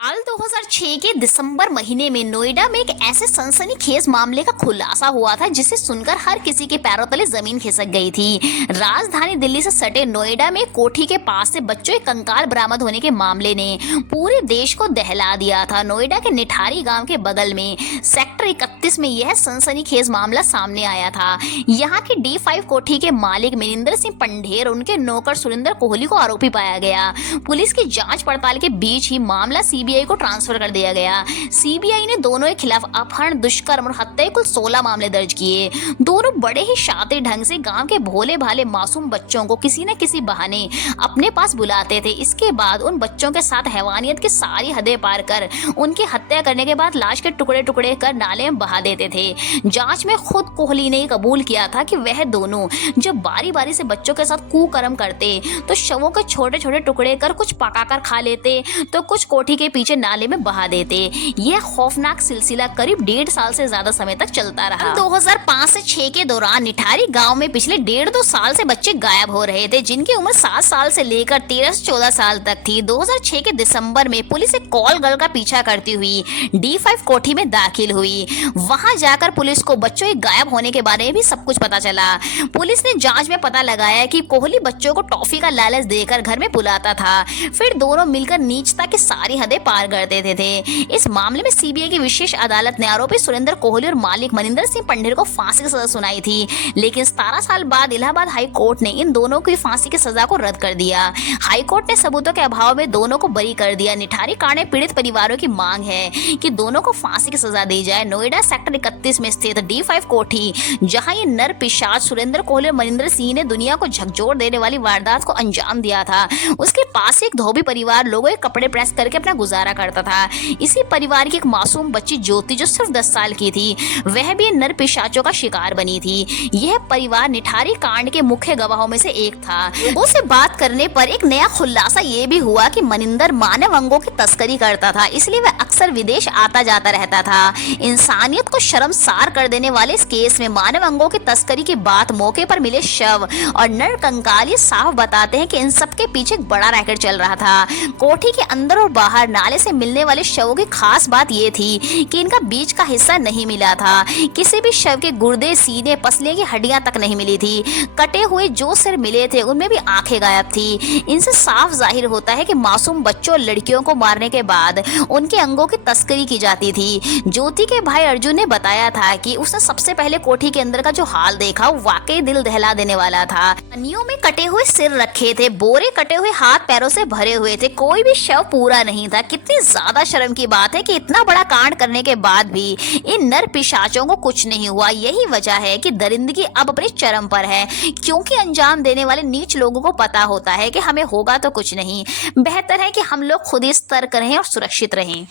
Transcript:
साल 2006 के दिसंबर महीने में नोएडा में एक ऐसे सनसनीखेज मामले का खुलासा हुआ था जिसे सुनकर हर किसी के पैरों तले जमीन खिसक गई थी। राजधानी दिल्ली से सटे नोएडा में कोठी के पास से बच्चों के कंकाल बरामद होने के मामले ने पूरे देश को दहला दिया था। नोएडा के निठारी गांव के बगल में सेक्टर 31 में यह सनसनीखेज मामला सामने आया था। यहाँ की D5 कोठी के मालिक मनिंदर सिंह पंढेर उनके नौकर सुरेंद्र कोहली को आरोपी पाया गया। पुलिस की जांच पड़ताल के बीच ही मामला सीबीआई को ट्रांसफर कर दिया गया। सीबीआई ने दोनों के खिलाफ अपहरण, दुष्कर्म और हत्या के कुल 16 मामले दर्ज किए। दोनों बड़े ही शातिर ढंग से गांव के भोले भाले मासूम बच्चों को किसी न किसी बहाने अपने पास बुलाते थे। इसके बाद उन बच्चों के साथ हैवानियत की सारी हदें पार कर उनकी हत्या करने के बाद लाश के टुकड़े टुकड़े कर नाले में बहा देते थे। जांच में खुद कोहली ने कबूल किया था कि वह दोनों जब बारी बारी से बच्चों के साथ कुकर्म करते तो शवों के छोटे छोटे टुकड़े कर कुछ पकाकर खा लेते तो कुछ कोठी के पीछे नाले में बहा देते। यह खौफनाक सिलसिला करीब 1.5 साल से ज्यादा समय तक चलता रहा। 2005 से 6 के दौरान निठारी गांव में पिछले 1.5-2 साल से बच्चे गायब हो रहे थे जिनकी उम्र 7 साल से लेकर 13 से 14 साल तक थी। 2006 के दिसंबर में पुलिस एक कॉल गर्ल का पीछा करती हुई D5 कोठी में दाखिल हुई। वहां जाकर पुलिस को बच्चों के गायब होने के बारे में भी सब कुछ पता चला। पुलिस ने जांच में पता लगाया कि कोहली बच्चों को टॉफी का लालच देकर घर में बुलाता था, फिर दोनों मिलकर नीचता की सारी हदें पार कर देते थे। इस मामले में सीबीआई की विशेष अदालत ने आरोपी सुरेंद्र कोहली और मालिक मनिंदर सिंह पंढेर को फांसी की सजा सुनाई थी, लेकिन 17 साल बाद इलाहाबाद हाई कोर्ट ने इन दोनों की फांसी की सजा को रद्द कर दिया। हाई कोर्ट ने सबूतों के अभाव में दोनों को बरी कर दिया। निठारी कांड में पीड़ित परिवारों की मांग है कि दोनों को फांसी की सजा दी जाए। नोएडा सेक्टर 31 में स्थित D5 कोठी, जहां ये नर पिशाच सुरेंद्र कोहली और मनिंदर सिंह ने दुनिया को झकझोर देने वाली वारदात को अंजाम दिया था, उसके पास एक धोबी परिवार लोगों के कपड़े प्रेस करके अपना गुजारा करता था। इसी परिवार की एक मासूम बच्ची ज्योति जो सिर्फ 10 साल की थी, वह भी नर पिशाचों का शिकार बनी थी। यह परिवार निठारी कांड के मुख्य गवाहों में से एक था। उससे बात करने पर एक नया खुलासा ये भी हुआ कि मनिंदर मानव अंगों की तस्करी करता था, इसलिए वह अक्सर विदेश आता जाता रहता था। इंसानियत को शर्मसार कर देने वाले इस केस में मानव अंगों की तस्करी के बाद मौके पर मिले शव और नर कंकाल ये साफ बताते हैं कि इन सब के पीछे एक बड़ा रैकेट चल रहा था। कोठी के अंदर और बाहर नाले से मिलने वाले शवों की खास बात यह थी कि इनका बीच का हिस्सा नहीं मिला था। किसी भी शव के गुर्दे, सीने, पसलियों की हड्डियां तक नहीं मिली थी। कटे हुए जो सिर मिले थे उनमें भी आंखें गायब थी। इनसे साफ जाहिर होता है कि मासूम बच्चों और लड़कियों को मारने के बाद उनके अंगों की तस्करी की जाती थी। ज्योति के भाई अर्जुन ने बताया था कि उसने सबसे पहले कोठी के अंदर का जो हाल देखा वो वाकई दिल दहला देने वाला था। पन्नियों में कटे हुए सिर रखे थे, बोरे कटे हुए हाथ पैरों से भरे हुए थे, कोई भी शव पूरा नहीं था। कितनी ज्यादा शर्म की बात है कि इतना बड़ा कांड करने के बाद भी इन नर पिशाचों को कुछ नहीं हुआ। यही वजह है कि दरिंदगी अब अपने चरम पर है, क्योंकि अंजाम देने वाले नीच लोगों को पता होता है कि हमें होगा तो कुछ नहीं। बेहतर है कि हम लोग खुद ही सतर्क रहें और सुरक्षित रहें।